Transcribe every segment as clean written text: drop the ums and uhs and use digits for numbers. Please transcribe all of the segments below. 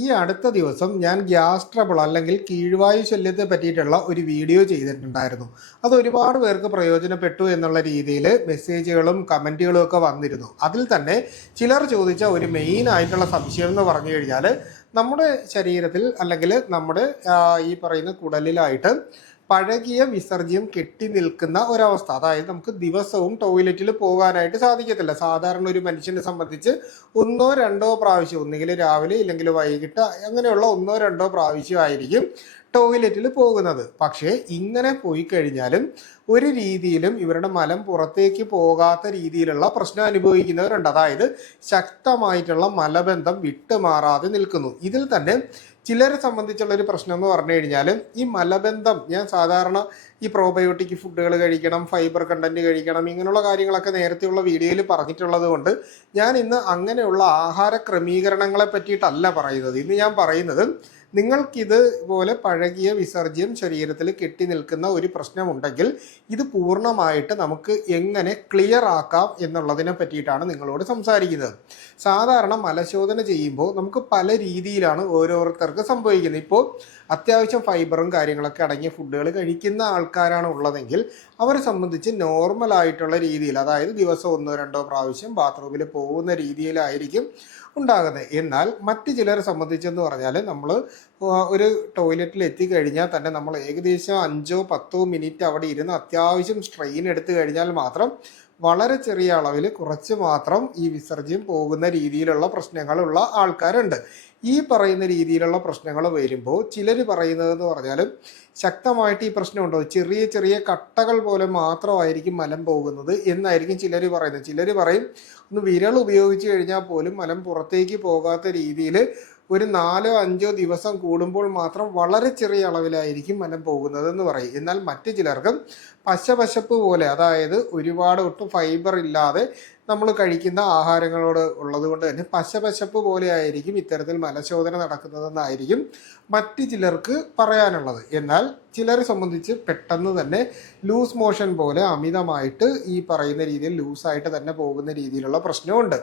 ഈ അടുത്ത ദിവസം ഞാൻ ഗ്യാസ് ട്രബിൾ അല്ലെങ്കിൽ കീഴ്വായു ശല്യത്തെ പറ്റിയിട്ടുള്ള ഒരു വീഡിയോ ചെയ്തിട്ടുണ്ടായിരുന്നു. അത് ഒരുപാട് പേർക്ക് പ്രയോജനപ്പെട്ടു എന്നുള്ള രീതിയിൽ മെസ്സേജുകളും കമൻറ്റുകളും ഒക്കെ വന്നിരുന്നു. അതിൽ തന്നെ ചിലർ ചോദിച്ച ഒരു മെയിൻ ആയിട്ടുള്ള സംശയം എന്ന് പറഞ്ഞു കഴിഞ്ഞാൽ, നമ്മുടെ ശരീരത്തിൽ അല്ലെങ്കിൽ നമ്മുടെ ഈ പറയുന്ന കുടലിലായിട്ട് പഴകിയ വിസർജ്യം കെട്ടി നിൽക്കുന്ന ഒരവസ്ഥ. അതായത് നമുക്ക് ദിവസവും ടോയ്ലറ്റിൽ പോകാനായിട്ട് സാധിക്കത്തില്ല. സാധാരണ ഒരു മനുഷ്യനെ സംബന്ധിച്ച് ഒന്നോ രണ്ടോ പ്രാവശ്യം, ഒന്നുകിൽ രാവിലെ ഇല്ലെങ്കിൽ വൈകിട്ട്, അങ്ങനെയുള്ള ഒന്നോ രണ്ടോ പ്രാവശ്യമായിരിക്കും ടോയ്ലറ്റിൽ പോകുന്നത്. പക്ഷേ ഇങ്ങനെ പോയി കഴിഞ്ഞാലും ഒരു രീതിയിലും ഇവരുടെ മലം പുറത്തേക്ക് പോകാത്ത രീതിയിലുള്ള പ്രശ്നം അനുഭവിക്കുന്നവരുണ്ട്. അതായത് ശക്തമായിട്ടുള്ള മലബന്ധം വിട്ടുമാറാതെ നിൽക്കുന്നു. ഇതിൽ തന്നെ ചിലരെ സംബന്ധിച്ചുള്ള ഒരു പ്രശ്നം എന്ന് പറഞ്ഞു കഴിഞ്ഞാൽ, ഈ മലബന്ധം, ഞാൻ സാധാരണ ഈ പ്രോബയോട്ടിക് ഫുഡുകൾ കഴിക്കണം, ഫൈബർ കണ്ടന്റ് കഴിക്കണം, ഇങ്ങനെയുള്ള കാര്യങ്ങളൊക്കെ നേരത്തെയുള്ള വീഡിയോയിൽ പറഞ്ഞിട്ടുള്ളത് കൊണ്ട് ഞാൻ ഇന്ന് അങ്ങനെയുള്ള ആഹാര ക്രമീകരണങ്ങളെ പറ്റിയിട്ടല്ല പറയുന്നത്. ഇന്ന് ഞാൻ പറയുന്നത്, നിങ്ങൾക്കിത് പോലെ പഴകിയ വിസർജ്യം ശരീരത്തിൽ കെട്ടി നിൽക്കുന്ന ഒരു പ്രശ്നമുണ്ടെങ്കിൽ ഇത് പൂർണ്ണമായിട്ട് നമുക്ക് എങ്ങനെ ക്ലിയർ ആക്കാം എന്നുള്ളതിനെ പറ്റിയിട്ടാണ് നിങ്ങളോട് സംസാരിക്കുന്നത്. സാധാരണ മലശോധന ചെയ്യുമ്പോൾ നമുക്ക് പല രീതിയിലാണ് ഓരോരുത്തർക്ക് സംഭവിക്കുന്നത്. ഇപ്പോൾ അത്യാവശ്യം ഫൈബറും കാര്യങ്ങളൊക്കെ അടങ്ങിയ ഫുഡുകൾ കഴിക്കുന്ന ആൾക്കാരാണ് ഉള്ളതെങ്കിൽ അവരെ സംബന്ധിച്ച് നോർമൽ ആയിട്ടുള്ള രീതിയിൽ, അതായത് ദിവസം ഒന്നോ രണ്ടോ പ്രാവശ്യം ബാത്റൂമിൽ പോകുന്ന രീതിയിലായിരിക്കും ഉണ്ടാകുന്നത്. എന്നാൽ മറ്റ് ചിലരെ സംബന്ധിച്ചെന്ന് പറഞ്ഞാൽ, നമ്മൾ ഒരു ടോയ്ലറ്റിൽ എത്തിക്കഴിഞ്ഞാൽ തന്നെ നമ്മൾ ഏകദേശം 5-10 മിനിറ്റ് അവിടെ ഇരുന്ന് അത്യാവശ്യം സ്ട്രെയിൻ എടുത്തു കഴിഞ്ഞാൽ മാത്രം വളരെ ചെറിയ അളവിൽ കുറച്ച് മാത്രം ഈ വിസർജ്യം പോകുന്ന രീതിയിലുള്ള പ്രശ്നങ്ങളുള്ള ആൾക്കാരുണ്ട്. ഈ പറയുന്ന രീതിയിലുള്ള പ്രശ്നങ്ങൾ വരുമ്പോൾ ചിലർ പറയുന്നതെന്ന് പറഞ്ഞാലും, ശക്തമായിട്ട് ഈ പ്രശ്നമുണ്ടോ, ചെറിയ ചെറിയ കട്ടകൾ പോലെ മാത്രമായിരിക്കും മലം പോകുന്നത് എന്നായിരിക്കും ചിലർ പറയുന്നത്. ചിലർ പറയും ഒന്ന് വിരൽ ഉപയോഗിച്ച് കഴിഞ്ഞാൽ പോലും മലം പുറത്തേക്ക് പോകാത്ത രീതിയിൽ ഒരു 4-5 ദിവസം കൂടുമ്പോൾ മാത്രം വളരെ ചെറിയ അളവിലായിരിക്കും മലം പോകുന്നത് എന്ന് പറയും. എന്നാൽ മറ്റു ചിലർക്ക് പശപശപ്പ് പോലെ, അതായത് ഒരുപാട് ഒട്ടും ഫൈബർ ഇല്ലാതെ നമ്മൾ കഴിക്കുന്ന ആഹാരങ്ങളോട് ഉള്ളത് കൊണ്ട് തന്നെ പശപശപ്പ് പോലെ ആയിരിക്കും ഇത്തരത്തിൽ മലശോധന നടക്കുന്നതെന്നായിരിക്കും മറ്റു ചിലർക്ക് പറയാനുള്ളത്. എന്നാൽ ചിലരെ സംബന്ധിച്ച് പെട്ടെന്ന് തന്നെ ലൂസ് മോഷൻ പോലെ അമിതമായിട്ട് ഈ പറയുന്ന രീതിയിൽ ലൂസായിട്ട് തന്നെ പോകുന്ന രീതിയിലുള്ള പ്രശ്നമുണ്ട്.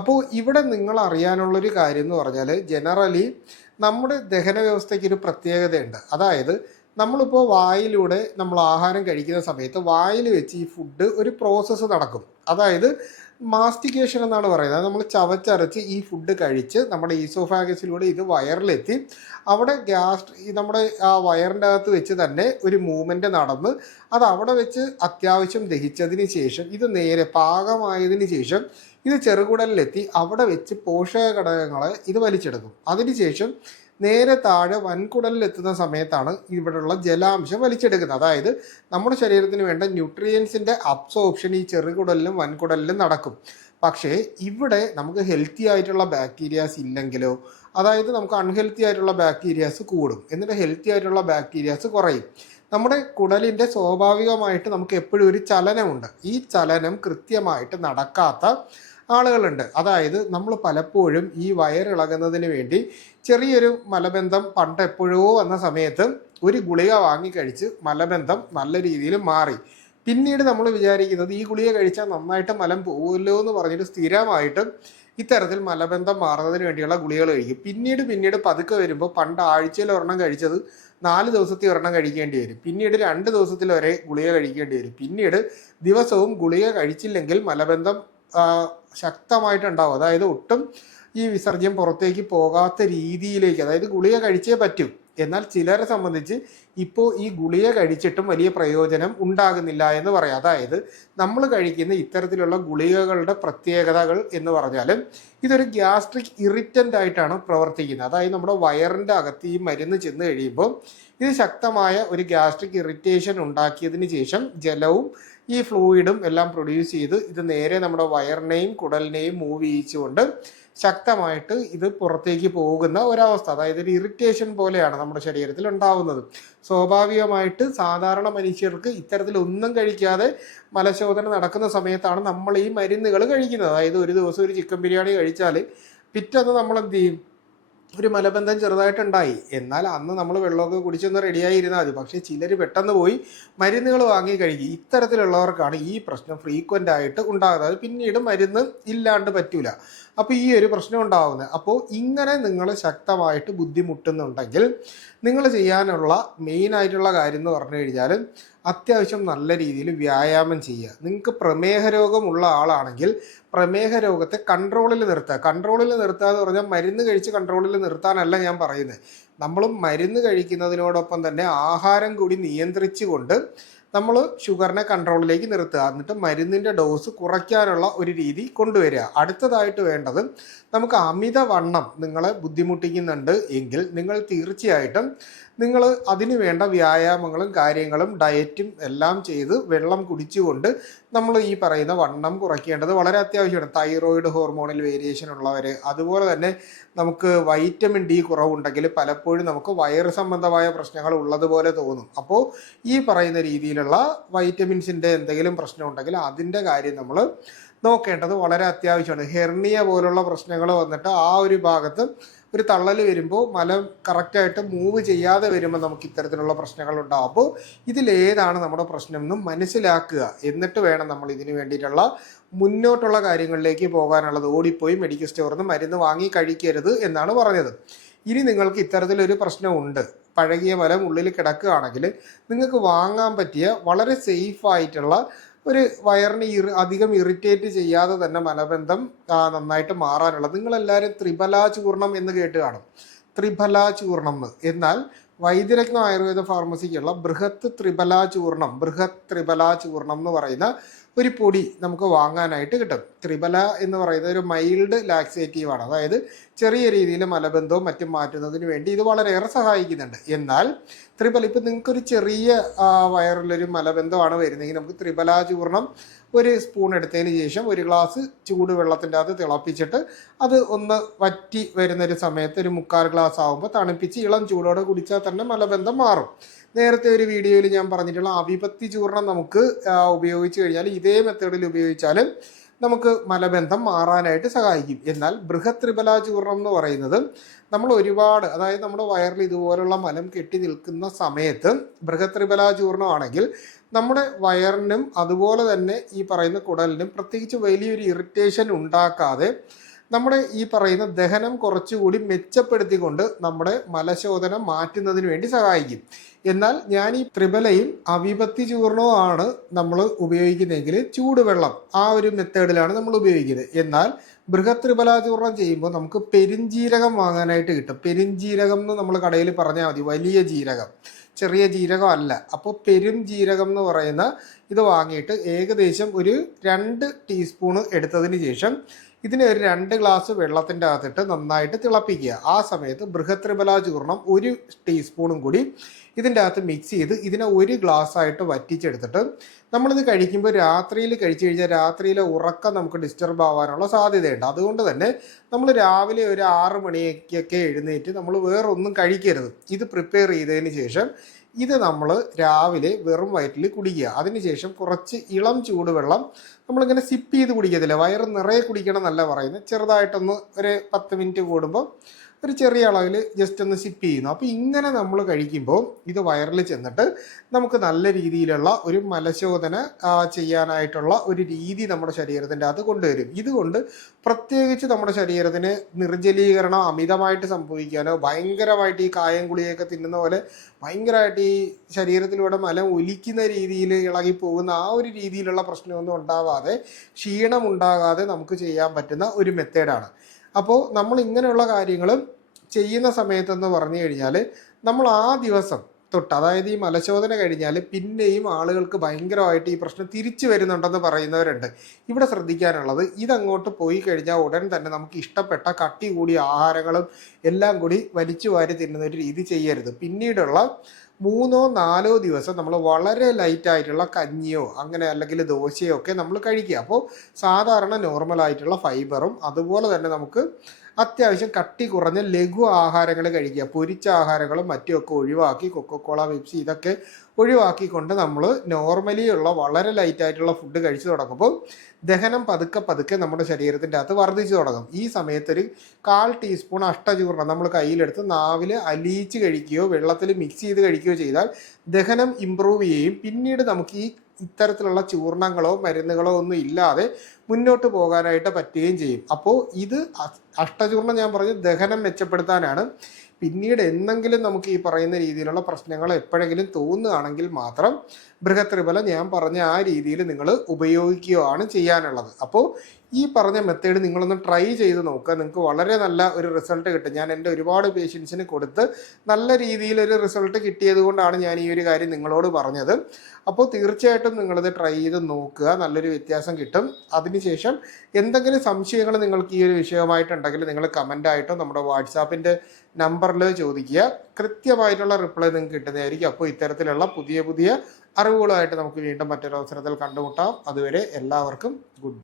അപ്പോൾ ഇവിടെ നിങ്ങൾ അറിയാനുള്ളൊരു കാര്യം എന്ന് പറഞ്ഞാൽ, ജനറലി നമ്മുടെ ദഹന വ്യവസ്ഥയ്ക്ക് ഒരു പ്രത്യേകതയുണ്ട്. അതായത് നമ്മളിപ്പോൾ വായിലൂടെ നമ്മൾ ആഹാരം കഴിക്കുന്ന സമയത്ത് വായിൽ വെച്ച് ഈ ഫുഡ് ഒരു പ്രോസസ്സ് നടക്കും. അതായത് മാസ്റ്റിക്കേഷൻ എന്നാണ് പറയുന്നത്. നമ്മൾ ചവച്ചരച്ച് ഈ ഫുഡ് കഴിച്ച് നമ്മുടെ ഈസോഫാഗസിലൂടെ ഇത് വയറിലെത്തി അവിടെ നമ്മുടെ ആ വയറിൻ്റെ അകത്ത് വെച്ച് തന്നെ ഒരു മൂവ്മെൻറ്റ് നടന്ന് അത് അവിടെ വെച്ച് അത്യാവശ്യം ദഹിച്ചതിന് ശേഷം ഇത് നേരെ പാകമായതിന് ശേഷം ഇത് ചെറുകുടലിലെത്തി അവിടെ വെച്ച് പോഷക ഘടകങ്ങളെ ഇത് വലിച്ചെടുക്കും. അതിനുശേഷം നേരെ താഴെ വൻകുടലിലെത്തുന്ന സമയത്താണ് ഇവിടെയുള്ള ജലാംശം വലിച്ചെടുക്കുന്നത്. അതായത് നമ്മുടെ ശരീരത്തിന് വേണ്ട ന്യൂട്രിയൻസിൻ്റെ അബ്സോർപ്ഷൻ ഈ ചെറുകുടലിലും വൻകുടലിലും നടക്കും. പക്ഷേ ഇവിടെ നമുക്ക് ഹെൽത്തി ആയിട്ടുള്ള ബാക്ടീരിയാസ് ഇല്ലെങ്കിലോ, അതായത് നമുക്ക് അൺഹെൽത്തി ആയിട്ടുള്ള ബാക്ടീരിയാസ് കൂടും, എന്നിട്ട് ഹെൽത്തി ആയിട്ടുള്ള ബാക്ടീരിയാസ് കുറയും. നമ്മുടെ കുടലിൻ്റെ സ്വാഭാവികമായിട്ട് നമുക്ക് എപ്പോഴും ഒരു ചലനമുണ്ട്. ഈ ചലനം കൃത്യമായിട്ട് നടക്കാത്ത ആളുകളുണ്ട്. അതായത് നമ്മൾ പലപ്പോഴും ഈ വയറിളകുന്നതിന് വേണ്ടി ചെറിയൊരു മലബന്ധം പണ്ട് എപ്പോഴോ വന്ന സമയത്ത് ഒരു ഗുളിക വാങ്ങിക്കഴിച്ച് മലബന്ധം നല്ല രീതിയിൽ മാറി. പിന്നീട് നമ്മൾ വിചാരിക്കുന്നത് ഈ ഗുളിക കഴിച്ചാൽ നന്നായിട്ട് മലം പോകുമല്ലോ എന്ന് പറഞ്ഞിട്ട് സ്ഥിരമായിട്ട് ഇത്തരത്തിൽ മലബന്ധം മാറുന്നതിന് വേണ്ടിയുള്ള ഗുളികൾ കഴിക്കും. പിന്നീട് പതുക്കെ വരുമ്പോൾ പണ്ട് ആഴ്ചയിൽ ഒരെണ്ണം കഴിച്ചത് 4 ദിവസത്തിൽ ഒരെണ്ണം കഴിക്കേണ്ടി വരും. പിന്നീട് 2 ദിവസത്തിൽ വരെ ഗുളിക കഴിക്കേണ്ടി വരും. പിന്നീട് ദിവസവും ഗുളിക കഴിച്ചില്ലെങ്കിൽ മലബന്ധം ശക്തമായിട്ടുണ്ടാവും. അതായത് ഒട്ടും ഈ വിസർജ്യം പുറത്തേക്ക് പോകാത്ത രീതിയിലേക്ക്, അതായത് ഗുളിക കഴിച്ചേ പറ്റൂ. എന്നാൽ ചിലരെ സംബന്ധിച്ച് ഇപ്പോൾ ഈ ഗുളിക കഴിച്ചിട്ടും വലിയ പ്രയോജനം ഉണ്ടാകുന്നില്ല എന്ന് പറയാം. അതായത് നമ്മൾ കഴിക്കുന്ന ഇത്തരത്തിലുള്ള ഗുളികകളുടെ പ്രത്യേകതകൾ എന്ന് പറഞ്ഞാൽ, ഇതൊരു ഗ്യാസ്ട്രിക് ഇറിറ്റൻ്റ് ആയിട്ടാണ് പ്രവർത്തിക്കുന്നത്. അതായത് നമ്മുടെ വയറിൻ്റെ അകത്ത് ഈ മരുന്ന് ചെന്ന് കഴിയുമ്പോൾ ഇത് ശക്തമായ ഒരു ഗ്യാസ്ട്രിക് ഇറിറ്റേഷൻ ഉണ്ടാക്കിയതിന് ശേഷം ജലവും ഈ ഫ്ലൂയിഡും എല്ലാം പ്രൊഡ്യൂസ് ചെയ്ത് ഇത് നേരെ നമ്മുടെ വയറിനെയും കുടലിനെയും മൂവ് ചെയ്യിച്ചുകൊണ്ട് ശക്തമായിട്ട് ഇത് പുറത്തേക്ക് പോകുന്ന ഒരവസ്ഥ. അതായത് ഒരു ഇറിറ്റേഷൻ പോലെയാണ് നമ്മുടെ ശരീരത്തിൽ ഉണ്ടാവുന്നത്. സ്വാഭാവികമായിട്ട് സാധാരണ മനുഷ്യർക്ക് ഇത്തരത്തിലൊന്നും കഴിക്കാതെ മലശോധന നടക്കുന്ന സമയത്താണ് നമ്മൾ ഈ മരുന്നുകൾ കഴിക്കുന്നത്. അതായത് ഒരു ദിവസം ഒരു ചിക്കൻ ബിരിയാണി കഴിച്ചാൽ പിറ്റേന്ന് നമ്മൾ എന്ത് ചെയ്യും, ഒരു മലബന്ധം ചെറുതായിട്ടുണ്ടായി. എന്നാൽ അന്ന് നമ്മൾ വെള്ളമൊക്കെ കുടിച്ചൊന്ന് റെഡിയായി ഇരുന്നാൽ മതി. പക്ഷേ ചിലർ പെട്ടെന്ന് പോയി മരുന്നുകൾ വാങ്ങി കഴിക്കും. ഇത്തരത്തിലുള്ളവർക്കാണ് ഈ പ്രശ്നം ഫ്രീക്വൻ്റ് ആയിട്ട് ഉണ്ടാകുന്നത്. പിന്നീട് മരുന്ന് ഇല്ലാണ്ട് പറ്റൂല. അപ്പോൾ ഈ ഒരു പ്രശ്നം ഉണ്ടാകുന്നത്. അപ്പോൾ ഇങ്ങനെ നിങ്ങൾ ശക്തമായിട്ട് ബുദ്ധിമുട്ടുന്നുണ്ടെങ്കിൽ നിങ്ങൾ ചെയ്യാനുള്ള മെയിനായിട്ടുള്ള കാര്യം എന്ന് പറഞ്ഞു കഴിഞ്ഞാൽ അത്യാവശ്യം നല്ല രീതിയിൽ വ്യായാമം ചെയ്യുക. നിങ്ങൾക്ക് പ്രമേഹ രോഗമുള്ള ആളാണെങ്കിൽ പ്രമേഹ രോഗത്തെ കൺട്രോളിൽ നിർത്തുക. കൺട്രോളിൽ നിർത്തുക എന്ന് പറഞ്ഞാൽ മരുന്ന് കഴിച്ച് കൺട്രോളിൽ നിർത്താനല്ല ഞാൻ പറയുന്നത്. നമ്മൾ മരുന്ന് കഴിക്കുന്നതിനോടൊപ്പം തന്നെ ആഹാരം കൂടി നിയന്ത്രിച്ചുകൊണ്ട് നമ്മൾ ഷുഗറിനെ കൺട്രോളിലേക്ക് നിർത്തുക. എന്നിട്ട് മരുന്നിൻ്റെ ഡോസ് കുറയ്ക്കാനുള്ള ഒരു രീതി കൊണ്ടുവരിക. അടുത്തതായിട്ട് വേണ്ടത്, നമുക്ക് അമിതവണ്ണം നിങ്ങളെ ബുദ്ധിമുട്ടിക്കുന്നുണ്ട് എങ്കിൽ നിങ്ങൾ തീർച്ചയായിട്ടും നിങ്ങൾ അതിന് വേണ്ട വ്യായാമങ്ങളും കാര്യങ്ങളും ഡയറ്റും എല്ലാം ചെയ്ത് വെള്ളം കുടിച്ചുകൊണ്ട് നമ്മൾ ഈ പറയുന്ന വണ്ണം കുറയ്ക്കേണ്ടത് വളരെ അത്യാവശ്യമാണ്. തൈറോയിഡ് ഹോർമോണിൽ വേരിയേഷൻ ഉള്ളവർ, അതുപോലെ തന്നെ നമുക്ക് വൈറ്റമിൻ ഡി കുറവുണ്ടെങ്കിൽ പലപ്പോഴും നമുക്ക് വയറ് സംബന്ധമായ പ്രശ്നങ്ങൾ ഉള്ളതുപോലെ തോന്നും. അപ്പോൾ ഈ പറയുന്ന രീതിയിലുള്ള വൈറ്റമിൻസിൻ്റെ എന്തെങ്കിലും പ്രശ്നം ഉണ്ടെങ്കിൽ അതിൻ്റെ കാര്യം നമ്മൾ നോക്കേണ്ടത് വളരെ അത്യാവശ്യമാണ്. ഹെർണിയ പോലുള്ള പ്രശ്നങ്ങൾ വന്നിട്ട് ആ ഒരു ഭാഗത്ത് ഒരു തള്ളൽ വരുമ്പോൾ മലം കറക്റ്റായിട്ട് മൂവ് ചെയ്യാതെ വരുമ്പോൾ നമുക്ക് ഇത്തരത്തിലുള്ള പ്രശ്നങ്ങളുണ്ടാകും. അപ്പോൾ ഇതിലേതാണ് നമ്മുടെ പ്രശ്നം എന്നും മനസ്സിലാക്കുക. എന്നിട്ട് വേണം നമ്മൾ ഇതിന് വേണ്ടിയിട്ടുള്ള മുന്നോട്ടുള്ള കാര്യങ്ങളിലേക്ക് പോകാനുള്ളത്. ഓടിപ്പോയി മെഡിക്കൽ സ്റ്റോറിൽ നിന്ന് മരുന്ന് വാങ്ങി കഴിക്കരുത് എന്നാണ് പറഞ്ഞത്. ഇനി നിങ്ങൾക്ക് ഇത്തരത്തിലൊരു പ്രശ്നമുണ്ട്, പഴകിയ മലം ഉള്ളിൽ കിടക്കുകയാണെങ്കിൽ നിങ്ങൾക്ക് വാങ്ങാൻ പറ്റിയ വളരെ സേഫായിട്ടുള്ള ഒരു വയറിന് അധികം ഇറിറ്റേറ്റ് ചെയ്യാതെ തന്നെ മലബന്ധം നന്നായിട്ട് മാറാനുള്ളത്, നിങ്ങളെല്ലാവരും ത്രിഫല ചൂർണം എന്ന് കേട്ട് കാണും. ത്രിഫല ചൂർണം എന്നാൽ വൈദ്യരത്ന ആയുർവേദ ഫാർമസിക്കുള്ള ബൃഹത്ത് ത്രിഫല ചൂർണം എന്ന് പറയുന്ന ഒരു പൊടി നമുക്ക് വാങ്ങാനായിട്ട് കിട്ടും. ത്രിഫല എന്ന് പറയുന്നത് ഒരു മൈൽഡ് ലാക്സേറ്റീവാണ്. അതായത് ചെറിയ രീതിയിൽ മലബന്ധവും മറ്റും മാറ്റുന്നതിന് വേണ്ടി ഇത് വളരെയേറെ സഹായിക്കുന്നുണ്ട്. എന്നാൽ ത്രിഫല, ഇപ്പം നിങ്ങൾക്കൊരു ചെറിയ വയറിലൊരു മലബന്ധമാണ് വരുന്നതെങ്കിൽ നമുക്ക് ത്രിഫല ചൂർണം ഒരു സ്പൂൺ എടുത്തതിന് ശേഷം ഒരു ഗ്ലാസ് ചൂട് വെള്ളത്തിൻ്റെ അകത്ത് തിളപ്പിച്ചിട്ട് അത് ഒന്ന് വറ്റി വരുന്നൊരു സമയത്ത് ഒരു 3/4 ഗ്ലാസ് ആകുമ്പോൾ തണുപ്പിച്ച് ഇളം ചൂടോടെ കുടിച്ചാൽ തന്നെ മലബന്ധം മാറും. നേരത്തെ ഒരു വീഡിയോയിൽ ഞാൻ പറഞ്ഞിട്ടുള്ള അവിപത്തി ചൂർണം നമുക്ക് ഉപയോഗിച്ച് കഴിഞ്ഞാൽ ഇതേ മെത്തേഡിൽ ഉപയോഗിച്ചാൽ നമുക്ക് മലബന്ധം മാറാനായിട്ട് സഹായിക്കും. എന്നാൽ ബൃഹത് ത്രിഫല ചൂർണം എന്ന് പറയുന്നത് നമ്മൾ ഒരുപാട്, അതായത് നമ്മുടെ വയറിൽ ഇതുപോലുള്ള മലം കെട്ടി നിൽക്കുന്ന സമയത്ത് ബൃഹത് ത്രിഫല ചൂർണമാണെങ്കിൽ നമ്മുടെ വയറിനും അതുപോലെ തന്നെ ഈ പറയുന്ന കുടലിനും പ്രത്യേകിച്ച് വലിയൊരു ഇറിറ്റേഷൻ ഉണ്ടാക്കാതെ നമ്മുടെ ഈ പറയുന്ന ദഹനം കുറച്ചുകൂടി മെച്ചപ്പെടുത്തിക്കൊണ്ട് നമ്മുടെ മലശോധന മാറ്റുന്നതിന് വേണ്ടി സഹായിക്കും. എന്നാൽ ഞാൻ ഈ ത്രിഫലയും അവിപത്തി ചൂർണവും ആണ് നമ്മൾ ഉപയോഗിക്കുന്നതെങ്കിൽ ചൂടുവെള്ളം ആ ഒരു മെത്തേഡിലാണ് നമ്മൾ ഉപയോഗിക്കുന്നത്. എന്നാൽ ബൃഹത് ത്രിഫല ചൂർണം ചെയ്യുമ്പോൾ നമുക്ക് പെരുംജീരകം വാങ്ങാനായിട്ട് കിട്ടും. പെരുംജീരകം എന്ന് നമ്മൾ കടയിൽ പറഞ്ഞാൽ മതി, വലിയ ജീരകം, ചെറിയ ജീരകം അല്ല. അപ്പോൾ പെരും ജീരകം എന്ന് പറയുന്ന ഇത് വാങ്ങിയിട്ട് ഏകദേശം ഒരു 2 ടീസ്പൂണ് എടുത്തതിന് ശേഷം ഇതിനെ ഒരു 2 ഗ്ലാസ് വെള്ളത്തിൻ്റെ അകത്തിട്ട് നന്നായിട്ട് തിളപ്പിക്കുക. ആ സമയത്ത് ബൃഹത് ത്രിഫല ചൂർണം 1 ടീസ്പൂണും കൂടി ഇതിൻ്റെ അകത്ത് മിക്സ് ചെയ്ത് ഇതിനെ 1 ഗ്ലാസ് ആയിട്ട് വറ്റിച്ചെടുത്തിട്ട് നമ്മളിത് കഴിക്കുമ്പോൾ രാത്രിയിൽ കഴിച്ചു കഴിഞ്ഞാൽ രാത്രിയിലെ ഉറക്കം നമുക്ക് ഡിസ്റ്റർബ് ആവാനുള്ള സാധ്യതയുണ്ട്. അതുകൊണ്ട് തന്നെ നമ്മൾ രാവിലെ ഒരു 6 മണിക്കൊക്കെ എഴുന്നേറ്റ് നമ്മൾ വേറൊന്നും കഴിക്കരുത്. ഇത് പ്രിപ്പയർ ചെയ്തതിന് ശേഷം ഇത് നമ്മൾ രാവിലെ വെറും വയറ്റിൽ കുടിക്കുക. അതിനുശേഷം കുറച്ച് ഇളം ചൂടുവെള്ളം നമ്മളിങ്ങനെ സിപ്പ് ചെയ്ത് കുടിക്കത്തില്ല, വയറ് നിറയെ കുടിക്കണം എന്നല്ല പറയുന്നത്, ചെറുതായിട്ടൊന്ന് ഒരു 10 മിനിറ്റ് കൂടുമ്പോൾ ഒരു ചെറിയ അളവിൽ ജസ്റ്റ് ഒന്ന് സിപ്പ് ചെയ്യുന്നു. അപ്പോൾ ഇങ്ങനെ നമ്മൾ കഴിക്കുമ്പോൾ ഇത് വയറിൽ ചെന്നിട്ട് നമുക്ക് നല്ല രീതിയിലുള്ള ഒരു മലശോധന ചെയ്യാനായിട്ടുള്ള ഒരു രീതി നമ്മുടെ ശരീരത്തിൻ്റെ അകത്ത് കൊണ്ടുവരും. ഇതുകൊണ്ട് പ്രത്യേകിച്ച് നമ്മുടെ ശരീരത്തിന് നിർജ്ജലീകരണം അമിതമായിട്ട് സംഭവിക്കാനോ ഭയങ്കരമായിട്ട് ഈ കായം ഗുളിയൊക്കെ തിന്നുന്ന പോലെ ഭയങ്കരമായിട്ട് ഈ ശരീരത്തിലൂടെ മലം ഒലിക്കുന്ന രീതിയിൽ ഇളകിപ്പോകുന്ന ആ ഒരു രീതിയിലുള്ള പ്രശ്നമൊന്നും ഉണ്ടാവാതെ, ക്ഷീണം ഉണ്ടാകാതെ നമുക്ക് ചെയ്യാൻ പറ്റുന്ന ഒരു മെത്തേഡാണ്. അപ്പോൾ നമ്മൾ ഇങ്ങനെയുള്ള കാര്യങ്ങൾ ചെയ്യുന്ന സമയത്തെന്ന് പറഞ്ഞു കഴിഞ്ഞാൽ നമ്മൾ ആ ദിവസം തൊട്ട്, അതായത് ഈ മലശോധന കഴിഞ്ഞാൽ പിന്നെയും ആളുകൾക്ക് ഭയങ്കരമായിട്ട് ഈ പ്രശ്നം തിരിച്ചു വരുന്നുണ്ടെന്ന് പറയുന്നവരുണ്ട്. ഇവിടെ ശ്രദ്ധിക്കാനുള്ളത്, ഇതങ്ങോട്ട് പോയി കഴിഞ്ഞാൽ ഉടൻ തന്നെ നമുക്ക് ഇഷ്ടപ്പെട്ട കട്ടി കൂടിയ ആഹാരങ്ങളും എല്ലാം കൂടി വലിച്ചു വാരി തിന്നുന്ന ഒരു രീതി ചെയ്യരുത്. പിന്നീടുള്ള 3-4 ദിവസം നമ്മൾ വളരെ ലൈറ്റായിട്ടുള്ള കഞ്ഞിയോ അങ്ങനെ അല്ലെങ്കിൽ ദോശയോ ഒക്കെ നമ്മൾ കഴിക്കുക. അപ്പോൾ സാധാരണ നോർമലായിട്ടുള്ള ഫൈബറും അതുപോലെ തന്നെ നമുക്ക് അത്യാവശ്യം കട്ടി കുറഞ്ഞ ലഘു ആഹാരങ്ങൾ കഴിക്കുക. പൊരിച്ച ആഹാരങ്ങളും മറ്റുമൊക്കെ ഒഴിവാക്കി, കൊക്കോക്കോള, പെപ്സി ഇതൊക്കെ ഒഴിവാക്കിക്കൊണ്ട് നമ്മൾ നോർമലി ഉള്ള വളരെ ലൈറ്റായിട്ടുള്ള ഫുഡ് കഴിച്ചു തുടങ്ങുമ്പോൾ ദഹനം പതുക്കെ നമ്മുടെ ശരീരത്തിൻ്റെ അകത്ത് വർദ്ധിച്ചു തുടങ്ങും. ഈ സമയത്തൊരു 1/4 ടീസ്പൂൺ അഷ്ടചൂർണം നമ്മൾ കയ്യിലെടുത്ത് നാവിൽ അലിയിച്ച് കഴിക്കുകയോ വെള്ളത്തിൽ മിക്സ് ചെയ്ത് കഴിക്കുകയോ ചെയ്താൽ ദഹനം ഇമ്പ്രൂവ് ചെയ്യുകയും പിന്നീട് നമുക്ക് ഈ ഇത്തരത്തിലുള്ള ചൂർണങ്ങളോ മരുന്നുകളോ ഒന്നും ഇല്ലാതെ മുന്നോട്ട് പോകാനായിട്ട് പറ്റുകയും ചെയ്യും. അപ്പോൾ ഇത് അഷ്ടചൂർണം ഞാൻ പറഞ്ഞു ദഹനം മെച്ചപ്പെടുത്താനാണ്. പിന്നീട് എന്തെങ്കിലും നമുക്ക് ഈ പറയുന്ന രീതിയിലുള്ള പ്രശ്നങ്ങൾ എപ്പോഴെങ്കിലും തോന്നുകയാണെങ്കിൽ മാത്രം ബൃഹത്രിഫല ഞാൻ പറഞ്ഞ ആ രീതിയിൽ നിങ്ങൾ ഉപയോഗിക്കുകയാണ് ചെയ്യാനുള്ളത്. അപ്പോൾ ഈ പറഞ്ഞ മെത്തേഡ് നിങ്ങളൊന്ന് ട്രൈ ചെയ്ത് നോക്കുക. നിങ്ങൾക്ക് വളരെ നല്ല ഒരു റിസൾട്ട് കിട്ടും. ഞാൻ എൻ്റെ ഒരുപാട് പേഷ്യൻസിന് കൊടുത്ത് നല്ല രീതിയിലൊരു റിസൾട്ട് കിട്ടിയത് കൊണ്ടാണ് ഞാൻ ഈ ഒരു കാര്യം നിങ്ങളോട് പറഞ്ഞത്. അപ്പോൾ തീർച്ചയായിട്ടും നിങ്ങളിത് ട്രൈ ചെയ്ത് നോക്കുക, നല്ലൊരു വ്യത്യാസം കിട്ടും. അതിനുശേഷം എന്തെങ്കിലും സംശയങ്ങൾ നിങ്ങൾക്ക് ഈ ഒരു വിഷയമായിട്ടുണ്ടെങ്കിൽ നിങ്ങൾ കമൻ്റായിട്ടോ നമ്മുടെ വാട്സാപ്പിൻ്റെ നമ്പറിൽ ചോദിക്കുക. കൃത്യമായിട്ടുള്ള റിപ്ലൈ നിങ്ങൾക്ക് കിട്ടുന്നതായിരിക്കും. അപ്പോൾ ഇത്തരത്തിലുള്ള പുതിയ പുതിയ അറിവുകളുമായിട്ട് നമുക്ക് വീണ്ടും മറ്റൊരു അവസരത്തിൽ കണ്ടുമുട്ടാം. അതുവരെ എല്ലാവർക്കും ഗുഡ്.